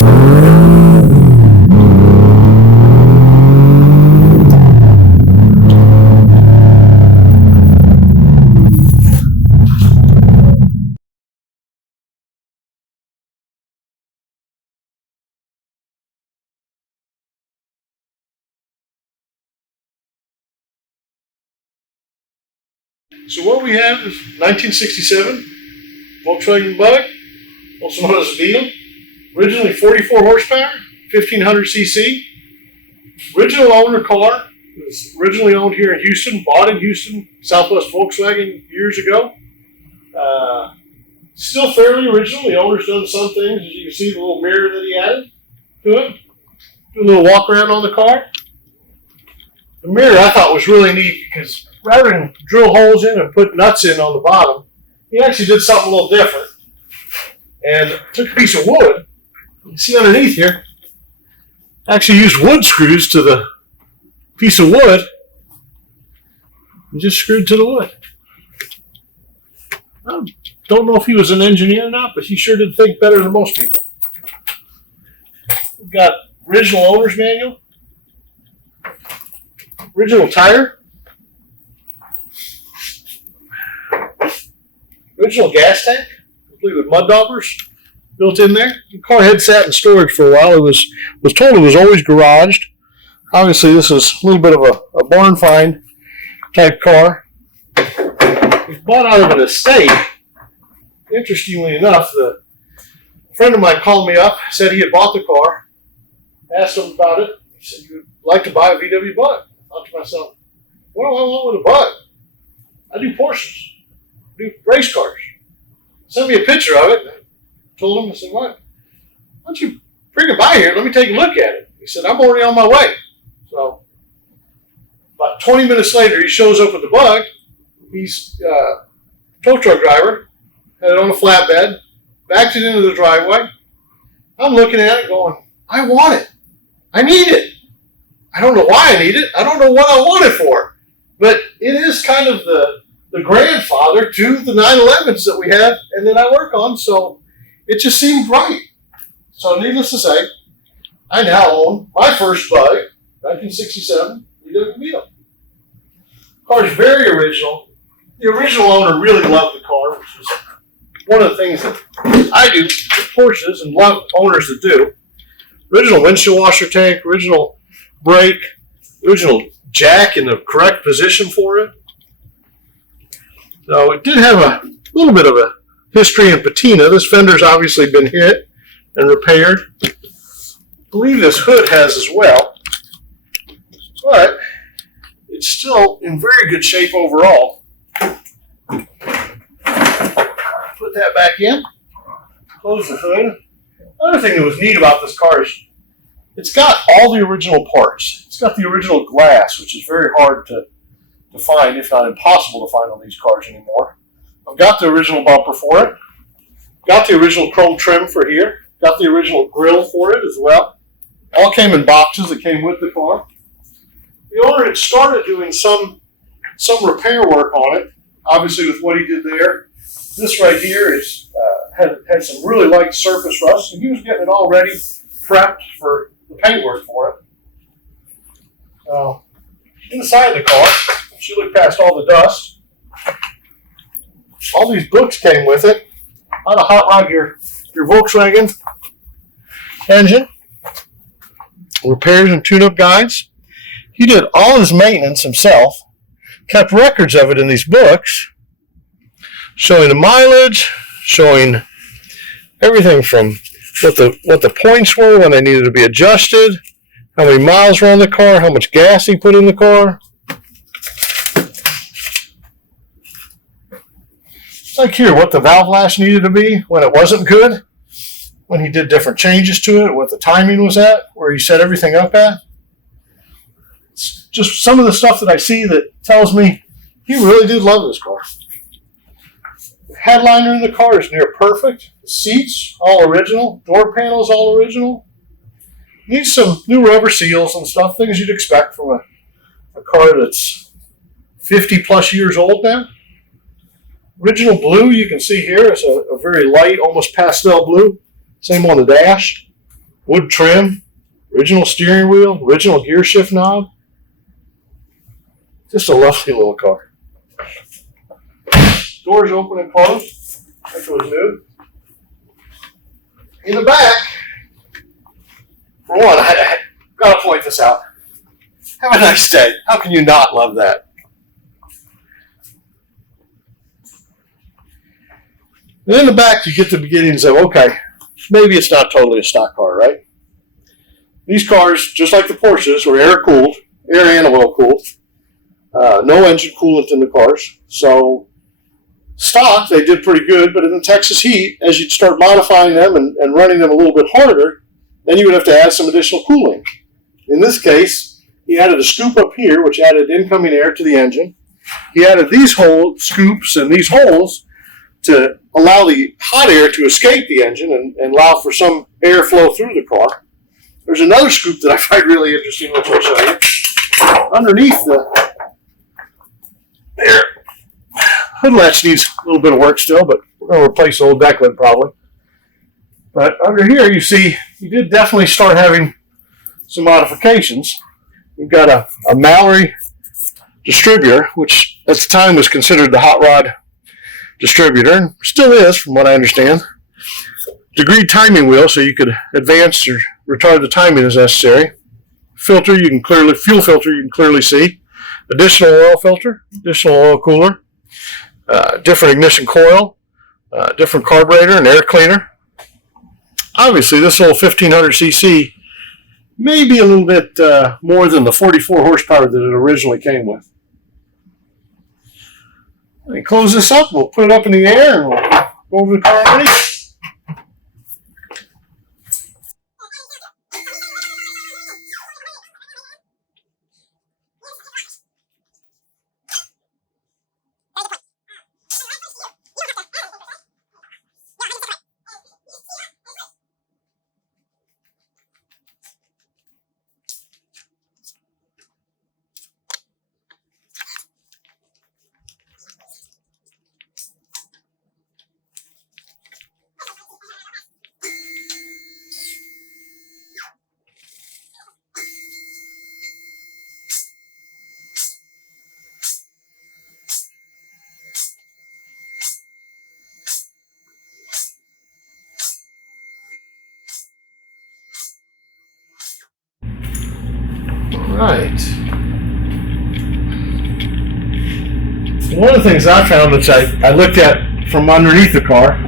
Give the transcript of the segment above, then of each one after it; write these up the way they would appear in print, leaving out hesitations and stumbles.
So what we have is 1967 Volkswagen Bug, also known as Beetle. Originally 44 horsepower, 1500 cc. Original owner car. It was originally owned here in Houston, bought in Houston, Southwest Volkswagen years ago. Still fairly original. The owner's done some things. As you can see, the little mirror that he added to it. Do a little walk around on the car. The mirror I thought was really neat because rather than drill holes in and put nuts in on the bottom, he actually did something a little different. And took a piece of wood, you can see underneath here, actually used wood screws to the piece of wood and just screwed to the wood. I don't know if he was an engineer or not, but he sure did think better than most people. We've got original owner's manual, original tire, original gas tank, complete with mud daubers built in there. The car had sat in storage for a while. It was told it was always garaged. Obviously, this is a little bit of a barn find type car. It was bought out of an estate. Interestingly enough, a friend of mine called me up, said he had bought the car, asked him about it. He said, "You'd like to buy a VW Bug?" I thought to myself, what do I want with a Bug? I do Porsches. Do race cars. Sent me a picture of it. I told him, I said, why don't you bring it by here? Let me take a look at it. He said, I'm already on my way. So about 20 minutes later, he shows up with the Bug. He's a tow truck driver, had it on a flatbed, backed it into the driveway. I'm looking at it going, I want it. I need it. I don't know why I need it. I don't know what I want it for. But it is kind of the grandfather to the 911s that we have and that I work on, so it just seemed right. So needless to say, I now own my first Bug, 1967 VW Beetle. The car is very original. The original owner really loved the car, which is one of the things that I do with Porsches and love owners that do. Original windshield washer tank, original brake, original jack in the correct position for it. So it did have a little bit of a history in patina. This fender's obviously been hit and repaired. I believe this hood has as well. But it's still in very good shape overall. Put that back in. Close the hood. Another thing that was neat about this car is it's got all the original parts. It's got the original glass, which is very hard to find, if not impossible to find on these cars anymore. I've got the original bumper for it. Got the original chrome trim for here. Got the original grille for it as well. All came in boxes that came with the car. The owner had started doing some repair work on it, obviously with what he did there. This right here is had some really light surface rust, and he was getting it all ready, prepped for the paintwork for it. So, inside the car, if you look past all the dust, all these books came with it. How to hot rod your Volkswagen engine, repairs and tune-up guides. He did all his maintenance himself, kept records of it in these books, showing the mileage, showing everything from what the points were when they needed to be adjusted, how many miles were on the car, how much gas he put in the car. Like here, what the valve lash needed to be when it wasn't good, when he did different changes to it, what the timing was at, where he set everything up at. It's just some of the stuff that I see that tells me he really did love this car. The headliner in the car is near perfect. The seats, all original. Door panels, all original. Needs some new rubber seals and stuff, things you'd expect from a car that's 50 plus years old now. Original blue, you can see here, is a very light, almost pastel blue. Same on the dash. wood trim, original steering wheel, original gear shift knob. Just a lovely little car. Doors open and close. That was new. In the back, for one, I got to point this out. Have a nice day. How can you not love that? And in the back, you get the beginnings of, okay, maybe it's not totally a stock car, right? These cars, just like the Porsches, were air-cooled, air and oil-cooled. No engine coolant in the cars. So stock, they did pretty good, but in the Texas heat, as you'd start modifying them and running them a little bit harder, then you would have to add some additional cooling. In this case, he added a scoop up here, which added incoming air to the engine. He added these scoops and these holes to allow the hot air to escape the engine and allow for some airflow through the car. There's another scoop that I find really interesting, which I'll show you. Underneath the air hood latch needs a little bit of work still, but we're going to replace the old deck lid probably. But under here, you see, you did definitely start having some modifications. We've got a Mallory distributor, which at the time was considered the hot rod distributor, and still is, from what I understand. Degreed timing wheel, so you could advance or retard the timing as necessary. Filter, fuel filter, you can clearly see. Additional oil filter, additional oil cooler, different ignition coil, different carburetor and air cleaner. Obviously, this old 1500cc may be a little bit more than the 44 horsepower that it originally came with. Let me close this up. We'll put it up in the air and we'll go over the car already. Right. One of the things I found, which I looked at from underneath the car,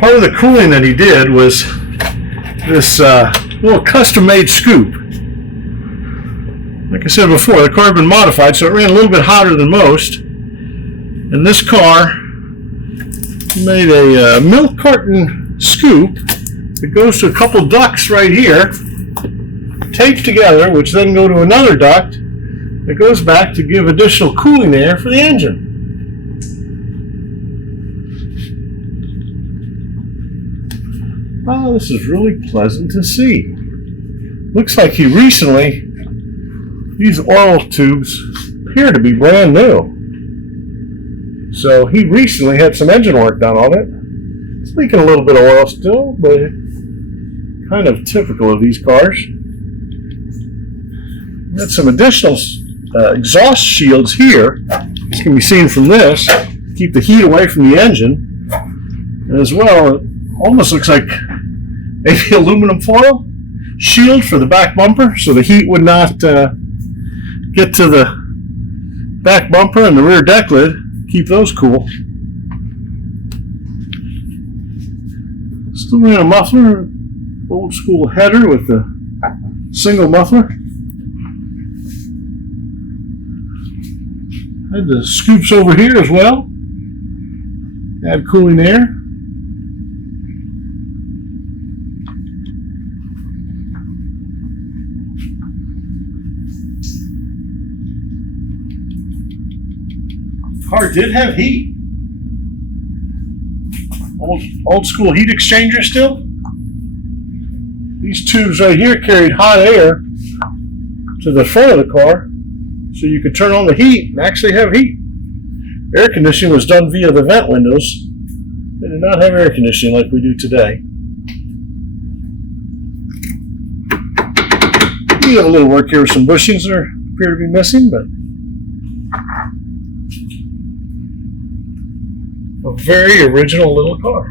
part of the cooling that he did was this little custom-made scoop. Like I said before, the car had been modified, so it ran a little bit hotter than most. And this car made a milk carton scoop that goes to a couple ducts right here, taped together, which then go to another duct that goes back to give additional cooling air for the engine. Oh, this is really pleasant to see. Looks like he recently, these oil tubes appear to be brand new. So he recently had some engine work done on it. It's leaking a little bit of oil still, but kind of typical of these cars. Got some additional exhaust shields here. This can be seen from this. Keep the heat away from the engine. And as well, it almost looks like maybe aluminum foil shield for the back bumper, so the heat would not get to the back bumper and the rear deck lid. Keep those cool. Still ran a muffler, old school header with the single muffler. Had the scoops over here as well. Add cooling air. Car did have heat. Old school heat exchanger still. These tubes right here carried hot air to the front of the car, so you could turn on the heat and actually have heat. Air conditioning was done via the vent windows. They did not have air conditioning like we do today. do have a little work here with some bushings that appear to be missing, but a very original little car.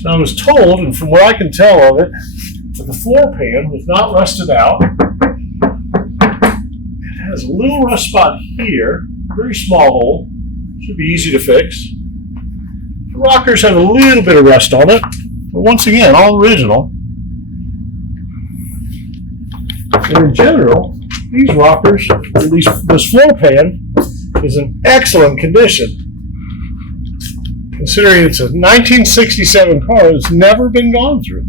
So I was told, and from what I can tell of it, that the floor pan was not rusted out. It has a little rust spot here, a very small hole, should be easy to fix. The rockers have a little bit of rust on it, but once again, all original. And in general, these rockers, at least this floor pan, is in excellent condition. Considering it's a 1967 car that's never been gone through,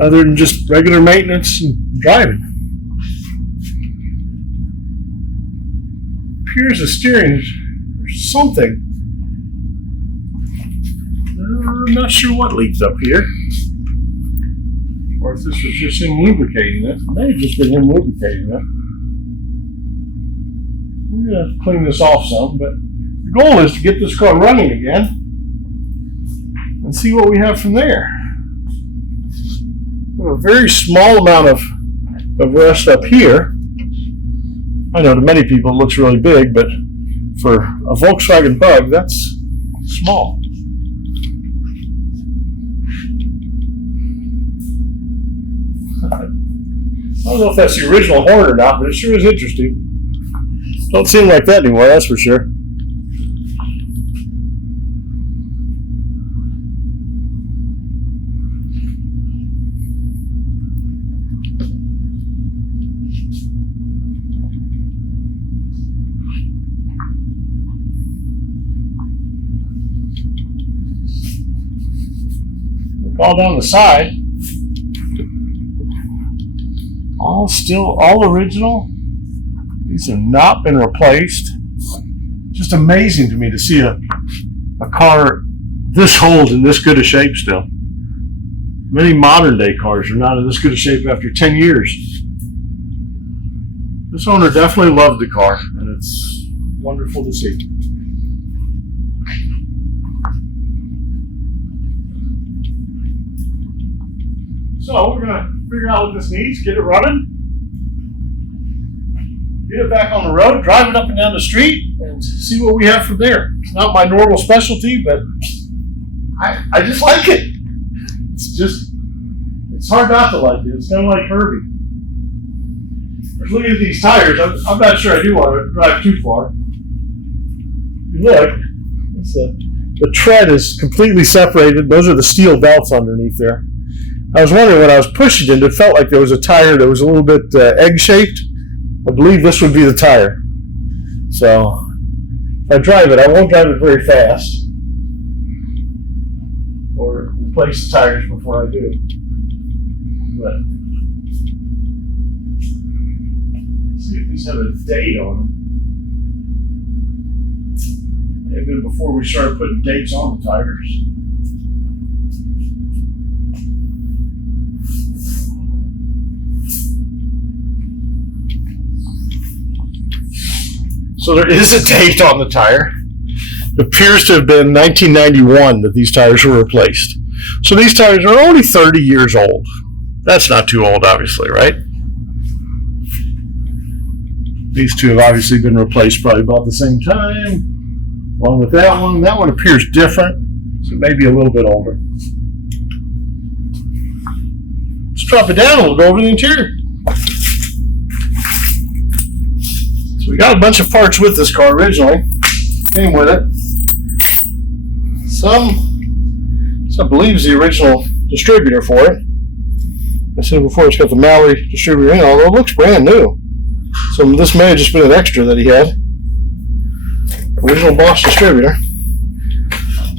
other than just regular maintenance and driving. Appears the steering or something. I'm not sure what leaked up here. Or if this was just him lubricating it. It may have just been him lubricating it. We're going to have to clean this off some, but the goal is to get this car running again and see what we have from there. We have a very small amount of rust up here. I know to many people it looks really big, but for a Volkswagen Bug, that's small. I don't know if that's the original horn or not, but it sure is interesting. Don't seem like that anymore, that's for sure. Look all down the side. All original. These have not been replaced. Just amazing to me to see a car this old in this good a shape still. Many modern day cars are not in this good a shape after 10 years. This owner definitely loved the car, and it's wonderful to see. So we're going to figure out what this needs, get it running, get it back on the road, drive it up and down the street, and see what we have from there. It's not my normal specialty, but I just like it. It's hard not to like it. It's kind of like Herbie. Looking at these tires, I'm not sure I do want to drive too far. If you look, the tread is completely separated. Those are the steel belts underneath there. I was wondering when I was pushing it felt like there was a tire that was a little bit egg-shaped. I believe this would be the tire. So if I drive it, I won't drive it very fast or replace the tires before I do. But let's see if these have a date on them. Maybe before we started putting dates on the tires. So there is a date on the tire. It appears to have been 1991 that these tires were replaced. So these tires are only 30 years old. That's not too old, obviously, right? These two have obviously been replaced probably about the same time. Along with that one. That one appears different, so maybe a little bit older. Let's drop it down and we'll go over the interior. So we got a bunch of parts with this car originally. Came with it. Some I believe is the original distributor for it. I said before it's got the Mallory distributor in, although it looks brand new. So this may have just been an extra that he had. Original Bosch distributor.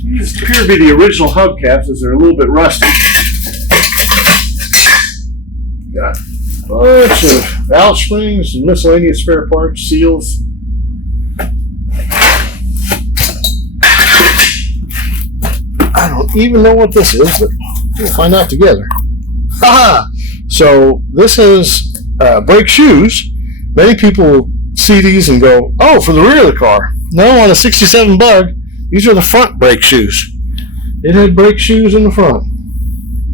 These appear to be the original hubcaps as they're a little bit rusty. Got a bunch of valve springs and miscellaneous spare parts, seals. I don't even know what this is, but we'll find out together. Haha! So this is brake shoes. Many people see these and go, oh, for the rear of the car. No, on a 67 Bug, these are the front brake shoes. It had brake shoes in the front.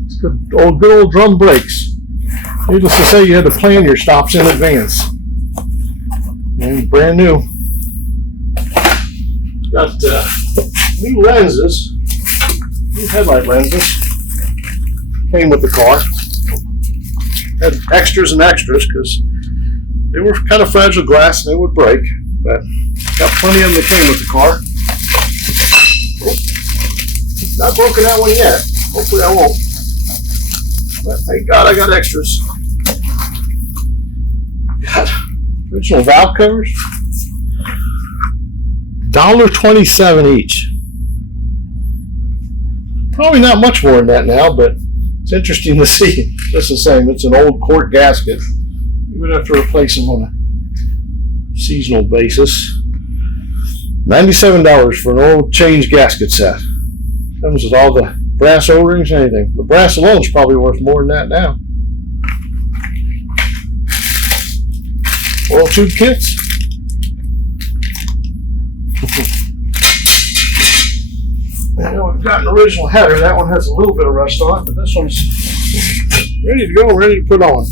It's good old drum brakes. Needless to say, you had to plan your stops in advance. And brand new. Got new lenses, new headlight lenses. Came with the car. Had extras and extras because they were kind of fragile glass and they would break. But got plenty of them that came with the car. Oh, not broken that one yet. Hopefully I won't. But thank God I got extras. Got original valve covers. $1.27 each. Probably not much more than that now, but it's interesting to see. Just the same, it's an old quart gasket. You would have to replace them on a seasonal basis. $97 for an old change gasket set. Comes with all the brass O-rings and anything. The brass alone is probably worth more than that now. Oil tube kits. And we've got an original header. That one has a little bit of rust on it, but this one's ready to go, ready to put on.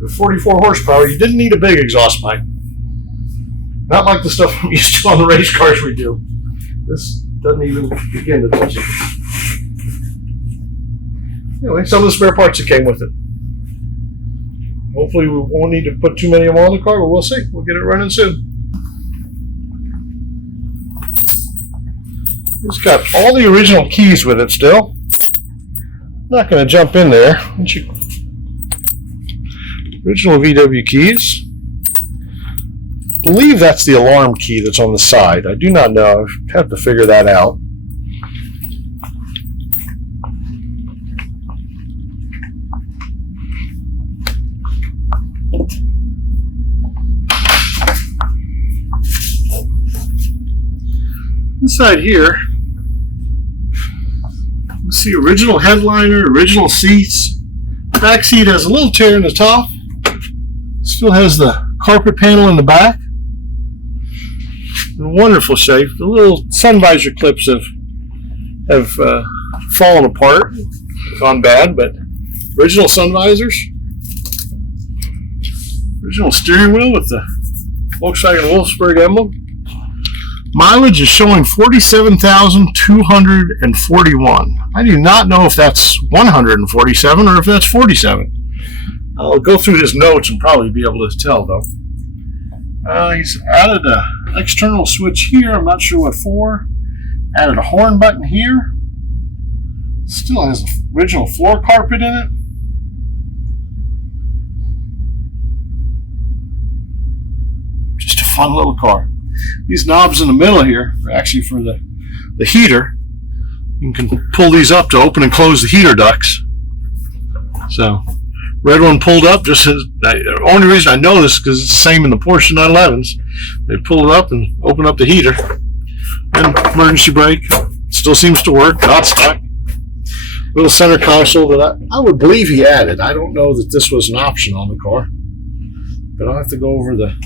With 44 horsepower, you didn't need a big exhaust pipe. Not like the stuff I'm used to on the race cars we do. This doesn't even begin to touch it. Anyway, some of the spare parts that came with it. Hopefully we won't need to put too many of them on the car, but we'll see. We'll get it running soon. It's got all the original keys with it still. I'm not going to jump in there. Original VW keys. I believe that's the alarm key that's on the side. I do not know. I have to figure that out. Inside here, let's see, original headliner, original seats. Back seat has a little tear in the top. Still has the carpet panel in the back. In wonderful shape. The little sun visor clips have fallen apart, gone bad, but original sun visors. Original steering wheel with the Volkswagen Wolfsburg emblem. Mileage is showing 47,241. I do not know if that's 147 or if that's 47. I'll go through his notes and probably be able to tell, though. He's added an external switch here. I'm not sure what for. Added a horn button here. Still has the original floor carpet in it. Just a fun little car. These knobs in the middle here are actually for the heater. You can pull these up to open and close the heater ducts. So, red one pulled up. Just the only reason I know this is because it's the same in the Porsche 911s. They pull it up and open up the heater. And emergency brake still seems to work. Not stuck. Little center console that I would believe he added. I don't know that this was an option on the car, but I'll have to go over the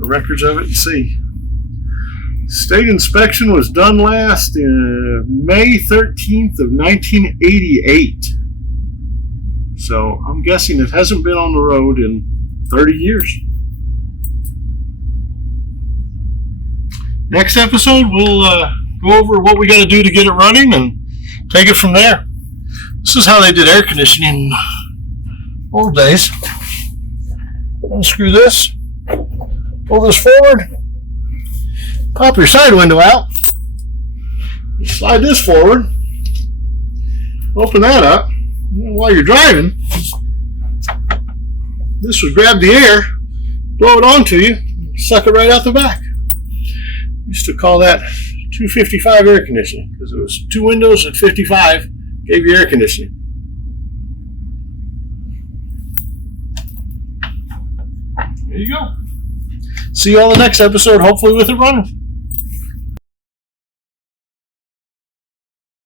records of it and see. State inspection was done last May 13th of 1988. So I'm guessing it hasn't been on the road in 30 years. Next episode, we'll go over what we got to do to get it running and take it from there. This is how they did air conditioning in old days. Unscrew this. Pull this forward, pop your side window out, slide this forward, open that up. While you're driving, this would grab the air, blow it onto you, suck it right out the back. Used to call that 255 air conditioning because it was two windows at 55 gave you air conditioning. There you go. See you on the next episode, hopefully with it running.